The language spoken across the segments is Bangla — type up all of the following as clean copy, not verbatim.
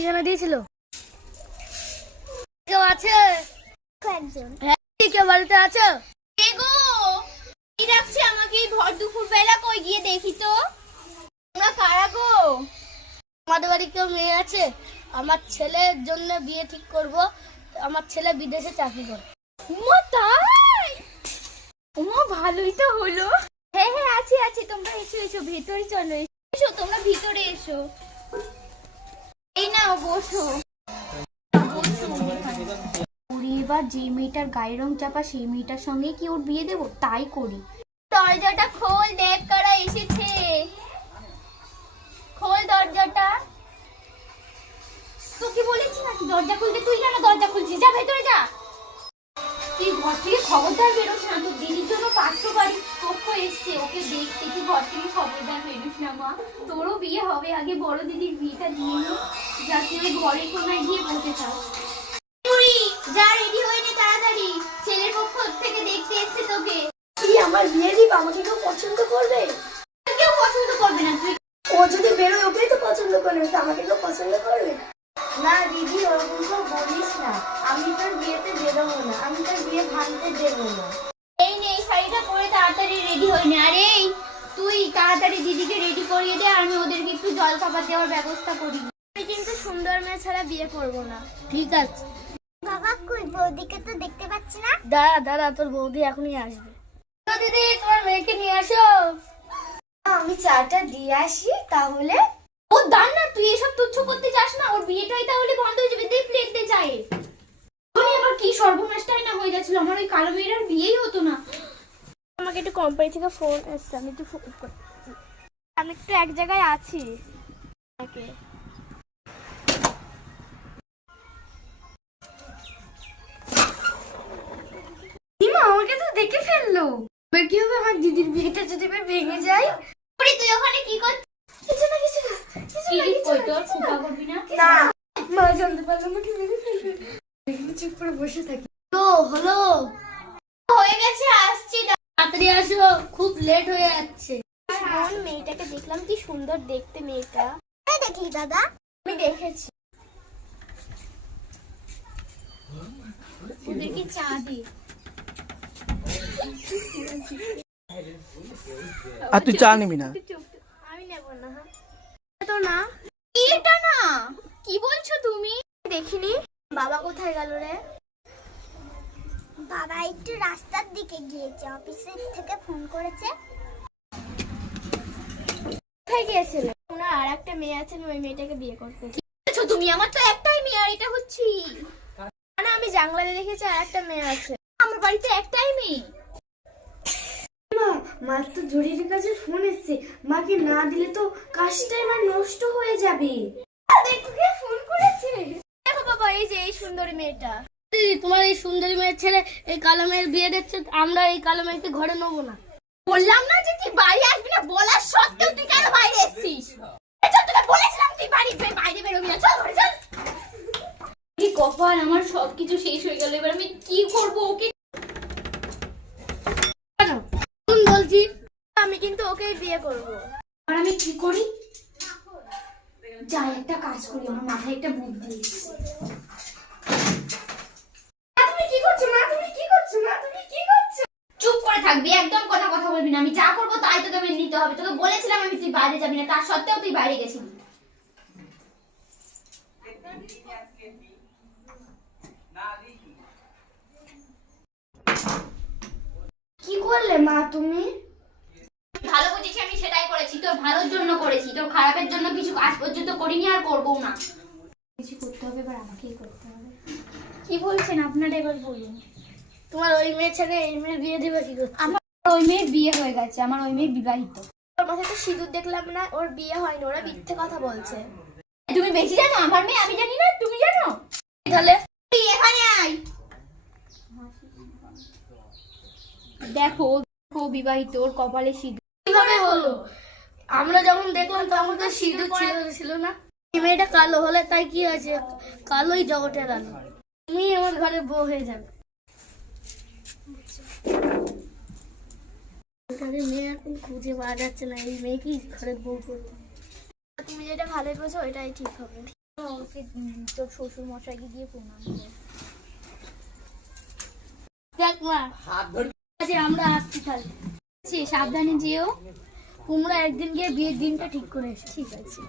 ঠিকানা দিয়েছিল? কেউ আছে? একজন। হ্যাঁ, কেউ বাড়িতে আছে? এগো কি ডাকছে আমাকে ভর দুপুর বেলা? কই গিয়ে দেখি তো। তোমরা কারা গো? আমাদের বাড়ি কেউ মেয়ে আছে? আমার ছেলের জন্য বিয়ে ঠিক করব। আমার ছেলে বিদেশে চাকরি করে। উমা তাই? উমা ভালোই তো হলো। হ্যাঁ হ্যাঁ আছি আছি, তোমরা এসো এসো, ভেতরে চলো। এসো তোমরা ভিতরে এসো। এই নাও বসো। ওরে এবার যে মেয়েটার গায়ের রং চাপা সেই মেয়েটার সঙ্গে কি ওর বিয়ে দেবো? তাই করি। দরজাটা খোল, দেখ কারা এসেছে। খোল দরজাটা। তোকে বলেছি নাকি দরজা খুলতে? তুই কেন দরজা খুলছিস? যা ভেতরে যা। তুই ঘর থেকে খবরদার বেরোস না। তোর দিদির জন্য পাত্র বাড়ির পক্ষ এসছে, ওকে দেখতে। তুই ঘর থেকে খবরদার বেরোস না মা। তোরও বিয়ে হবে, আগে বড় দিদির বিয়েটা দিয়ে নো, যাতে ওই ঘরের কোনায় গিয়ে বসে থাক। যা রেডি হয়ে নে তাড়াতাড়ি, ছেলের পক্ষ থেকে দেখতে এসছে তোকে। কি আমার বিয়ে দিব? আমাকে কেউ পছন্দ করবে? কেউ পছন্দ করবে না। তুই ও যদি বেরোয় ওকেই তো পছন্দ করবে, তো আমাকে কেউ পছন্দ করবে না? দিদি ওরকম তো বলিস না। আমি তোর বিয়েতে বেরোবো না, আমি তোর বিয়ে ভাঙতে দেবো না। এই নে এই শাড়িটা পরে তাড়াতাড়ি রেডি হয়ে নে। আরে তুই তাড়াতাড়ি দিদিকে রেডি করিয়ে দে, আর আমি ওদেরকে একটু জল খাবার দেওয়ার ব্যবস্থা করি। আমি কিন্তু সুন্দর মেয়ে ছাড়া বিয়ে করব না। ঠিক আছে। বাবা কই? বৌদিকে তো দেখতে পাচ্ছি না। দাঁড়া দাঁড়া, তোর বৌদি এখনই আসবে। তো দিদি, তোমার মেয়েকে নিয়ে আসো। আমি চাটা দিয়ে আসি তাহলে। ও দান না, তুই এসব তুচ্ছ করতে যাস না। ওর বিয়েটাই তাহলে বন্ধ হয়ে যাবে। দেখ প্লেট দে চায়ে। ওরে আবার কি সর্বনাশটাই না হয়ে যাচ্ছিল। আমার ওই কালো মেয়ের বিয়েই হতো না। আমাকে একটু কোম্পানি থেকে ফোন এসছে, আমি একটু আমি একটু এক জায়গায় আছি। ওকে। দিমা আমাকে তো দেখে ফেললো। এবার কি হবে? আমার দিদির বিয়েটা যদি এবার ভেঙে যায়? ওরে তুই ওখানে কি করছিস? কিছু না কিছু না কিছু না কিছু না, তোর কিছু না। খোকা করবি না? না, মা জানতে পারলে আমাকে মেরে ফেলবে। এখানে চুপ করে বসে থাকি। তো হলো, হয়ে গেছে, আসছি। তাড়াতাড়ি আসো, খুব লেট হয়ে যাচ্ছে। শোন, মেয়েটাকে দেখলাম, কি সুন্দর দেখতে মেয়েটা। দেখলি দাদা? আমি দেখেছি। ওদেরকে চা দি। আর তুই চা নিবি না? আমি নেব না। তো না, এটা না। কি বলছো তুমি? দেখিনি। বাবা কোথায় গেল রে? বাবা একটু রাস্তার দিকে গিয়েছে, অফিসের থেকে ফোন করেছে। কোথায় গিয়েছিল? ওনার আর একটা মেয়ে আছে, ওই মেয়েটাকে বিয়ে করতে। বলছো তুমি? আমার তো একটাই মেয়ে, আর এটা হচ্ছে না, আমি জানলাতে দেখেছি আর একটা মেয়ে আছে। আমার বাড়িতে একটাই মেয়ে। মার তো জরুরি কাজে ফোন এসছে, মাকে না দিলে তো কাজটাই আমার নষ্ট হয়ে যাবে। দেখো কে ফোন করেছে। দেখো বাবা, এই যে এই সুন্দরী মেয়েটা। তোমার এই সুন্দরী মেয়ের ছেলে এই কালো মেয়ের বিয়ে দিচ্ছে, আমরা এই কালো মেয়েকে ঘরে নেবো না। বললাম না যে তুই বাইরে আসবি না, বলার সত্ত্বেও তুই কেন বাইরে এসেছিস? তোকে বলেছিলাম তুই বাইরে বেরোবি না। চল ঘরে চল। কি কপাল, আমার সবকিছু শেষ হয়ে গেল। এবার আমি কি করব? ওকে শুন বলছি, আমি কিন্তু ওকেই বিয়ে করবো। আর আমি কি করি? যাই একটা কাজ করি, আমার মাথায় একটা বুদ্ধি এসেছে। তুমি কি করছো মা? তুমি কি করছো মা? তুমি কি করছো? চুপ করে থাকবি, একদম কথা বলবি না। আমি যা করবো তাই তোকে মেনে নিতে হবে। তোকে বলেছিলাম আমি তুই বাইরে যাবি না, তার সত্ত্বেও তুই বাইরে গেছিলি। কি করলে মা তুমি? ভালো বুঝেছি, আমি সেটাই করেছি। তোর ভালোর জন্য করেছি, তোর খারাপের জন্য কিছু আজ পর্যন্ত করিনি, আর করবো না। কিছু করতে হবে, এবার আমাকেই করতে হবে। কি বলছেন আপনারা, এবার বলুন। তোমার ওই মেয়ে ছেলে এই মেয়ের বিয়ে দিবে কি করতে? আমার ওই মেয়ের বিয়ে হয়ে গেছে, আমার ওই মেয়ে বিবাহিত। ওর মাথায় তো সিঁদুর দেখলাম না, ওর বিয়ে হয়নি, ওরা মিথ্যে কথা বলছে। তুমি বেশি জানো, আমার মেয়ে আমি জানি না, তুমি জানো? তাহলে তুই এখানে আয়। দেখো ও বিবাহিত, ওর কপালে সিঁদুর। কিভাবে হলো? আমরা যখন দেখলাম তখন তো সিঁদুর ছিল না। এই মেয়েটা কালো হলে তাই কি আছে, কালোই জগতের আলো। তুমি আমার ঘরে বউ হয়ে যাবে। মেয়ে এখন খুঁজে পাওয়া যাচ্ছে না, এই মেয়ে কি ঘরে বউ করবে? তুমি যেটা ভালো পেয়েছো ওইটাই ঠিক হবে। ওকে তোর শ্বশুর মশাইকে গিয়ে প্রণাম কর। দেখ মা আচ্ছা, আমরা আসছি তাহলে। সাবধানে যেও। তোমরা একদিন গিয়ে বিয়ের দিনটা ঠিক করে এসো। ঠিক আছে,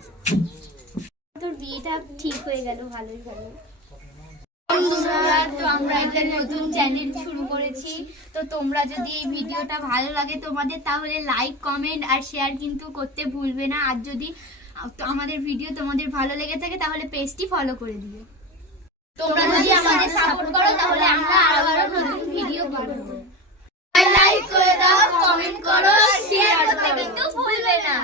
তোর বিয়েটা ঠিক হয়ে গেল, ভালোই ভালো। বন্ধুরা, তো আমরা একটা নতুন চ্যানেল শুরু করেছি, তো তোমরা যদি এই ভিডিওটা ভালো লাগে তোমাদের, তাহলে লাইক কমেন্ট আর শেয়ার কিন্তু করতে ভুলবে না। আর যদি আমাদের ভিডিও তোমাদের ভালো লেগে থাকে তাহলে পেজটি ফলো করে দিও। তোমরা যদি আমাদের সাপোর্ট করো তাহলে আমরা আরো নতুন ভিডিও করব। লাইক করে দাও, কমেন্ট করো, শেয়ার করতে কিন্তু ভুলবে না।